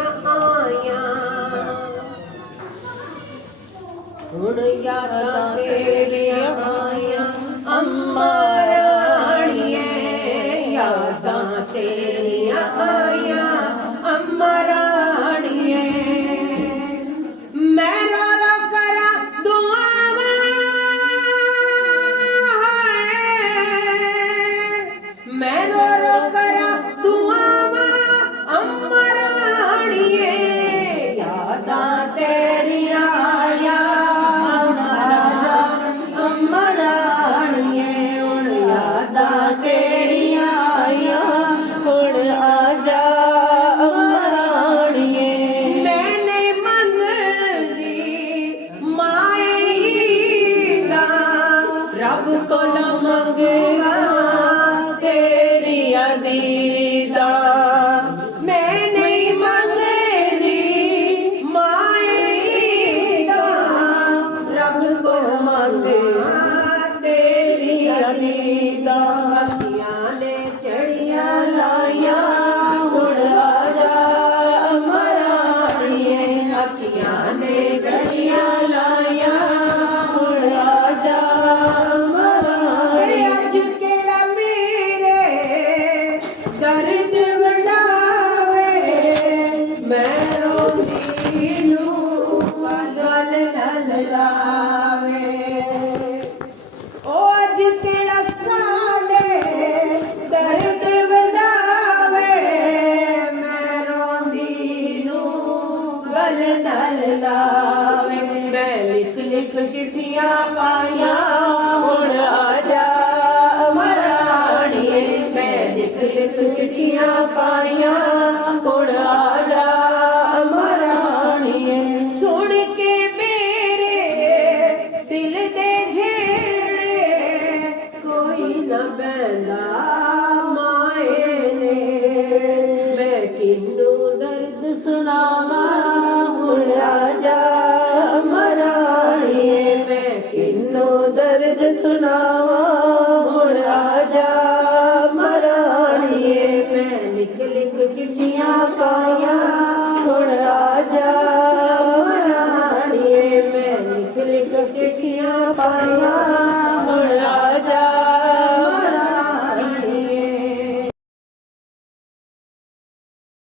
तेरिया आया हुण यादां तेरिया आया अम्मा राणिए यादां तेरिया आया अम्मा राणिए मैं रो रो करा दुआवां मैं रो रो करा दुआवां अम्मा राणिए यादां तेरिया आया अम्मा राणिए हुण यादां तेरिया आया हुण आजा अम्मा राणिए मैं नहीं मंगदी माए दा रब कोल मंगया तेरिया दीदा मैं नहीं मंगदी माए दा रब कोल मंगया तेरिया दीदा अखियां ने चढ़िया लाया हुण आजा अम्मा राणिए अखियां ने चढ़िया लाया हुण आजा अम्मा राणिए अज केड़ा मेरे दर्द वंडावे मैं रोंदी नूं गल गल लावे ओ अज केड़ा साडे दर्द वंडावे मैं रोंदी नूं गल गल लावे मैं लिख लिख चिट्ठियां पाया हुण आजा अम्मा राणिए मैं लिख लिख चिट्ठियां पाया हुण आजा अम्मा राणिए सुन के मेरे दिल दे झेड़े कोई न बैंदा माए ने मैं किन्नू दर्द सुनावा हुण आजा अम्मा राणिए मैं किन्नू दर्द सुनावा